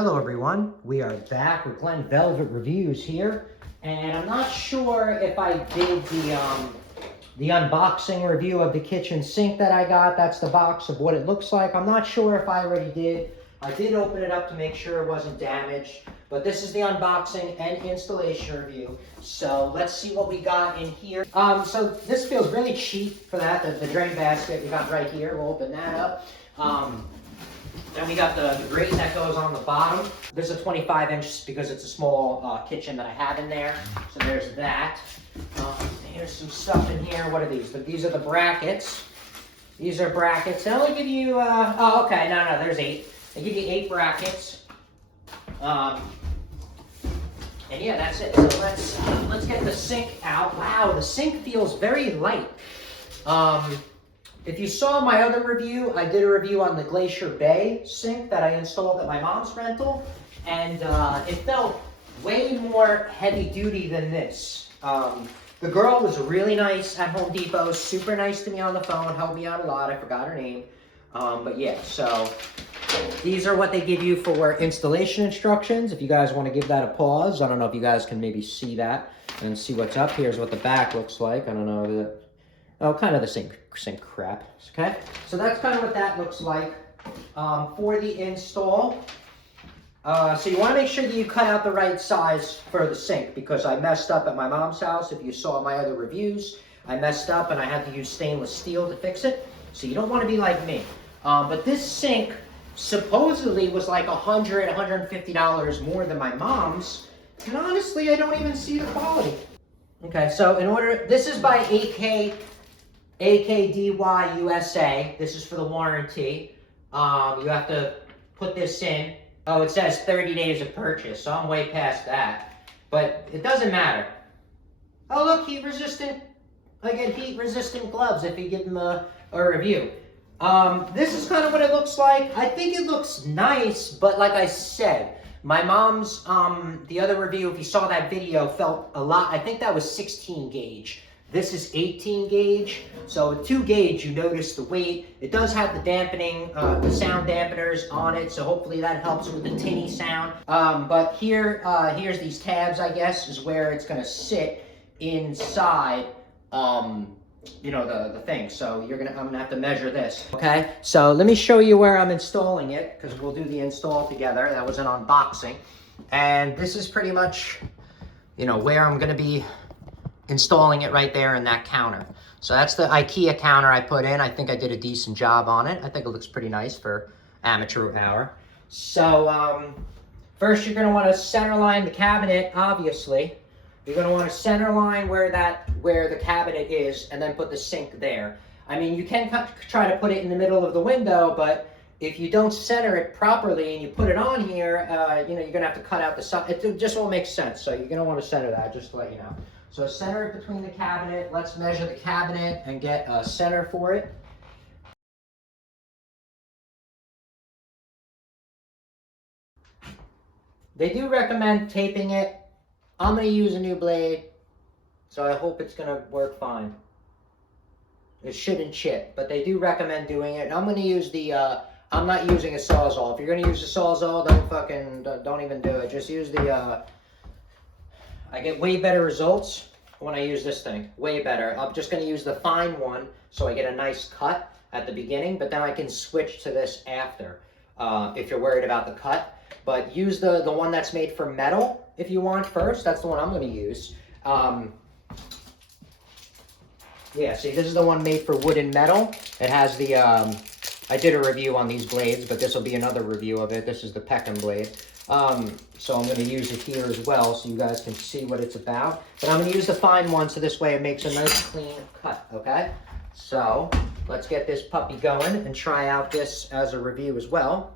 Hello everyone, we are back with Glen Velvet Reviews here, and I'm not sure if I did the unboxing review of the kitchen sink that I got. That's the box of what it looks like. I'm not sure if I already did. I did open it up to make sure it wasn't damaged, but this is the unboxing and installation review. So let's see what we got in here. So this feels really cheap for that, the drain basket we got right here. We'll open that up. Then we got the grate that goes on the bottom. This is a 25-inch because it's a small kitchen that I have in there. So there's that. Here's some stuff in here. What are these? These are the brackets. These are brackets. They only give you, oh, okay, no, there's 8. They give you 8 brackets. And yeah, that's it. So let's get the sink out. Wow, the sink feels very light. If you saw my other review, I did a review on the Glacier Bay sink that I installed at my mom's rental, and it felt way more heavy duty than this. The girl was really nice at Home Depot, super nice to me on the phone, helped me out a lot. I forgot her name. But yeah, so these are what they give you for installation instructions. If you guys want to give that a pause, I don't know if you guys can maybe see that and see what's up. Here's what the back looks like. I don't know. Oh, kind of the sink crap. Okay, so that's kind of what that looks like for the install. So you want to make sure that you cut out the right size for the sink, because I messed up at my mom's house. If you saw my other reviews, I messed up and I had to use stainless steel to fix it. So you don't want to be like me. But this sink supposedly was like $100, $150 more than my mom's. And honestly, I don't even see the quality. Okay, so this is by AKDY USA. This is for the warranty. You have to put this in. Oh, it says 30 days of purchase, so I'm way past that. But it doesn't matter. Oh, look, heat resistant. I get heat resistant gloves if you give them a review. This is kind of what it looks like. I think it looks nice, but like I said, my mom's, the other review, if you saw that video, felt a lot. I think that was 16 gauge. This is 18 gauge. So with 2 gauge, you notice the weight. It does have the dampening, the sound dampeners on it. So hopefully that helps with the tinny sound. But here's these tabs, I guess, is where it's gonna sit inside, you know, the thing. So I'm gonna have to measure this. Okay, so let me show you where I'm installing it, because we'll do the install together. That was an unboxing. And this is pretty much, you know, where I'm gonna be installing it, right there in that counter. So that's the IKEA counter I put in. I think I did a decent job on it. I think it looks pretty nice for amateur hour. So first you're gonna wanna center line the cabinet, obviously. You're gonna wanna center line where the cabinet is, and then put the sink there. I mean, you can try to put it in the middle of the window, but if you don't center it properly and you put it on here, you know, you're gonna have to cut out the side. It just won't make sense. So you're gonna wanna center that, just to let you know. So center it between the cabinet. Let's measure the cabinet and get a center for it. They do recommend taping it. I'm going to use a new blade, so I hope it's going to work fine. It shouldn't chip, but they do recommend doing it. And I'm going to use I'm not using a Sawzall. If you're going to use a Sawzall, don't even do it. Just use I get way better results when I use this thing. Way better. I'm just going to use the fine one so I get a nice cut at the beginning, but then I can switch to this after if you're worried about the cut. But use the one that's made for metal if you want first. That's the one I'm going to use. Yeah, see, this is the one made for wood and metal. It has the, I did a review on these blades, but this will be another review of it. This is the Peckham blade. So I'm going to use it here as well so you guys can see what it's about. But I'm going to use the fine one so this way it makes a nice clean cut, okay? So let's get this puppy going and try out this as a review as well.